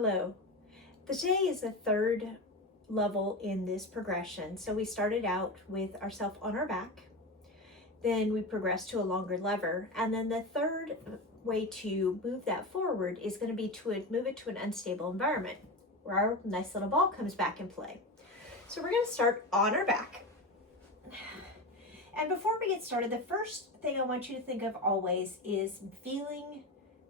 Hello. Today is the third level in this progression. So we started out with ourselves on our back, then we progressed to a longer lever, and then the third way to move that forward is going to be to move it to an unstable environment where our nice little ball comes back in play. So we're going to start on our back. And before we get started, the first thing I want you to think of always is feeling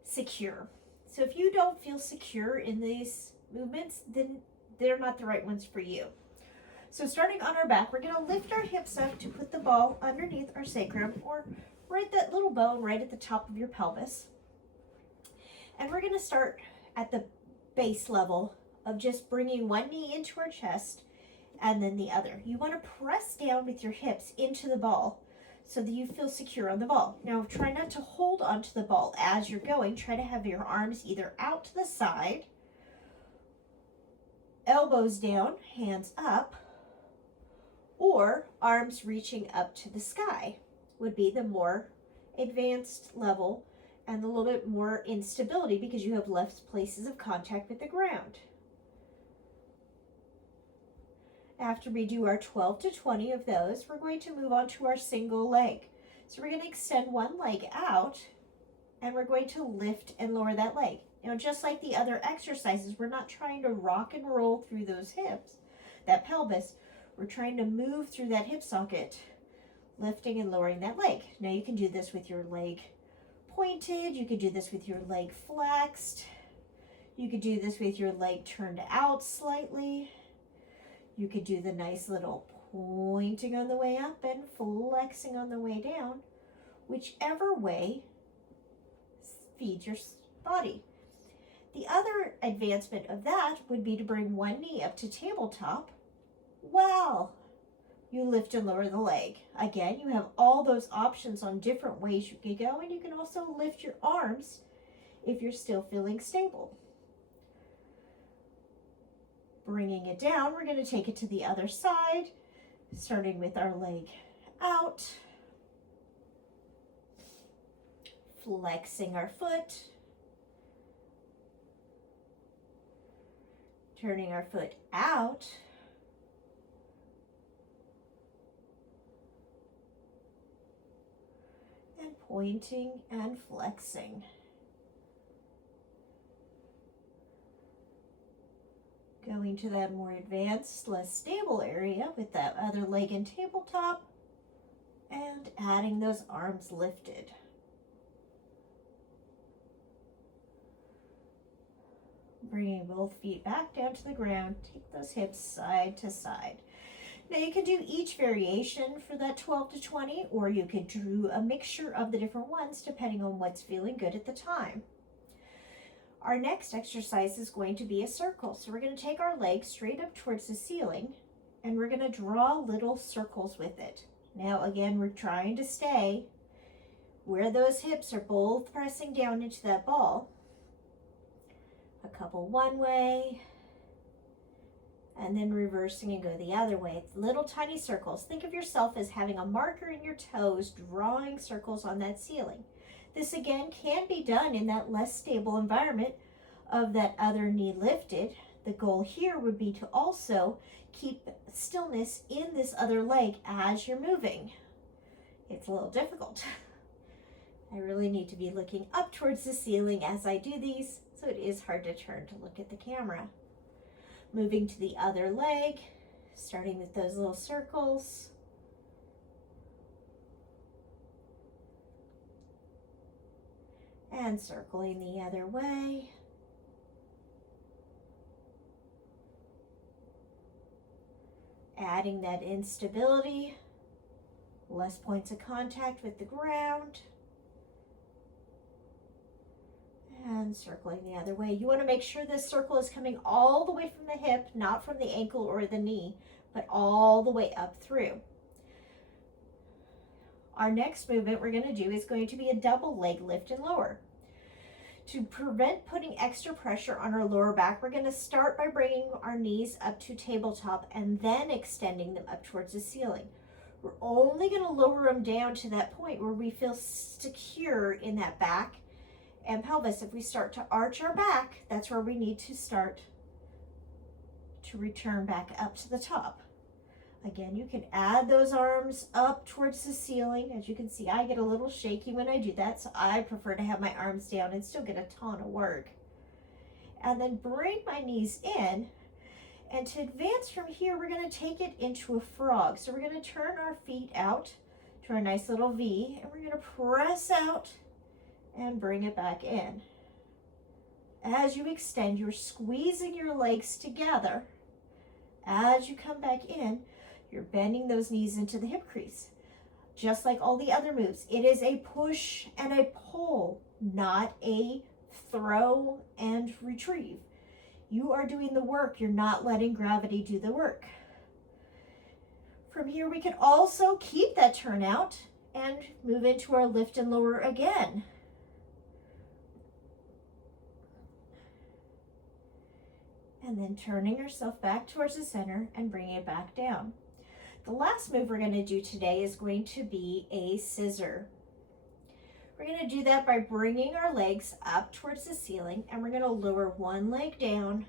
secure. So if you don't feel secure in these movements, then they're not the right ones for you. So starting on our back, we're going to lift our hips up to put the ball underneath our sacrum, or right that little bone right at the top of your pelvis. And we're going to start at the base level of just bringing one knee into our chest and then the other. You want to press down with your hips into the ball so that you feel secure on the ball. Now try not to hold onto the ball as you're going. Try to have your arms either out to the side, elbows down, hands up, or arms reaching up to the sky would be the more advanced level and a little bit more instability because you have less places of contact with the ground. After we do our 12 to 20 of those, we're going to move on to our single leg. So we're going to extend one leg out and we're going to lift and lower that leg. Now, just like the other exercises, we're not trying to rock and roll through those hips, that pelvis. We're trying to move through that hip socket, lifting and lowering that leg. Now you can do this with your leg pointed. You could do this with your leg flexed. You could do this with your leg turned out slightly. You could do the nice little pointing on the way up and flexing on the way down, whichever way feeds your body. The other advancement of that would be to bring one knee up to tabletop while you lift and lower the leg. Again, you have all those options on different ways you can go, and you can also lift your arms if you're still feeling stable. Bringing it down, we're going to take it to the other side, starting with our leg out, flexing our foot, turning our foot out, and pointing and flexing. Going to that more advanced, less stable area with that other leg and tabletop, and adding those arms lifted. Bringing both feet back down to the ground, take those hips side to side. Now you can do each variation for that 12 to 20, or you could do a mixture of the different ones depending on what's feeling good at the time. Our next exercise is going to be a circle. So we're going to take our legs straight up towards the ceiling and we're going to draw little circles with it. Now again, we're trying to stay where those hips are both pressing down into that ball. A couple one way and then reversing and go the other way. Little tiny circles. Think of yourself as having a marker in your toes, drawing circles on that ceiling. This again can be done in that less stable environment of that other knee lifted. The goal here would be to also keep stillness in this other leg as you're moving. It's a little difficult. I really need to be looking up towards the ceiling as I do these, so it is hard to turn to look at the camera. Moving to the other leg, starting with those little circles. And circling the other way. Adding that instability, less points of contact with the ground. And circling the other way. You want to make sure this circle is coming all the way from the hip, not from the ankle or the knee, but all the way up through. Our next movement we're going to do is going to be a double leg lift and lower. To prevent putting extra pressure on our lower back, we're going to start by bringing our knees up to tabletop and then extending them up towards the ceiling. We're only going to lower them down to that point where we feel secure in that back and pelvis. If we start to arch our back, that's where we need to start to return back up to the top. Again, you can add those arms up towards the ceiling. As you can see, I get a little shaky when I do that, so I prefer to have my arms down and still get a ton of work. And then bring my knees in. And to advance from here, we're going to take it into a frog. So we're going to turn our feet out to our nice little V, and we're going to press out and bring it back in. As you extend, you're squeezing your legs together. As you come back in, you're bending those knees into the hip crease. Just like all the other moves, it is a push and a pull, not a throw and retrieve. You are doing the work. You're not letting gravity do the work. From here, we can also keep that turnout and move into our lift and lower again. And then turning yourself back towards the center and bringing it back down. The last move we're going to do today is going to be a scissor. We're going to do that by bringing our legs up towards the ceiling, and we're going to lower one leg down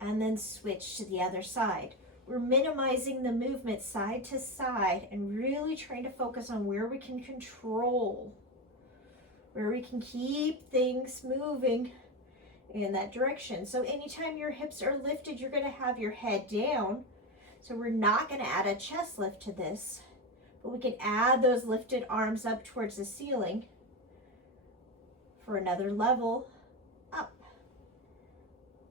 and then switch to the other side. We're minimizing the movement side to side and really trying to focus on where we can control, where we can keep things moving in that direction. So anytime your hips are lifted, you're going to have your head down. So we're not going to add a chest lift to this, but we can add those lifted arms up towards the ceiling for another level up.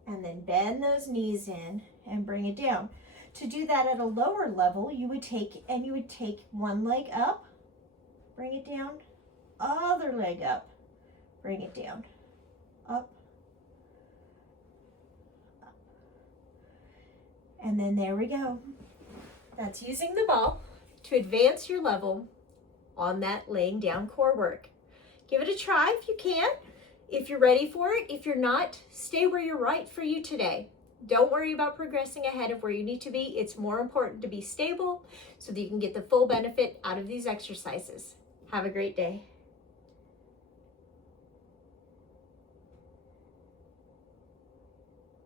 And then bend those knees in and bring it down. To do that at a lower level, you would take one leg up, bring it down, other leg up, bring it down, up, up. And then there we go. That's using the ball to advance your level on that laying down core work. Give it a try if you can, if you're ready for it. If you're not, stay where you're right for you today. Don't worry about progressing ahead of where you need to be. It's more important to be stable so that you can get the full benefit out of these exercises. Have a great day.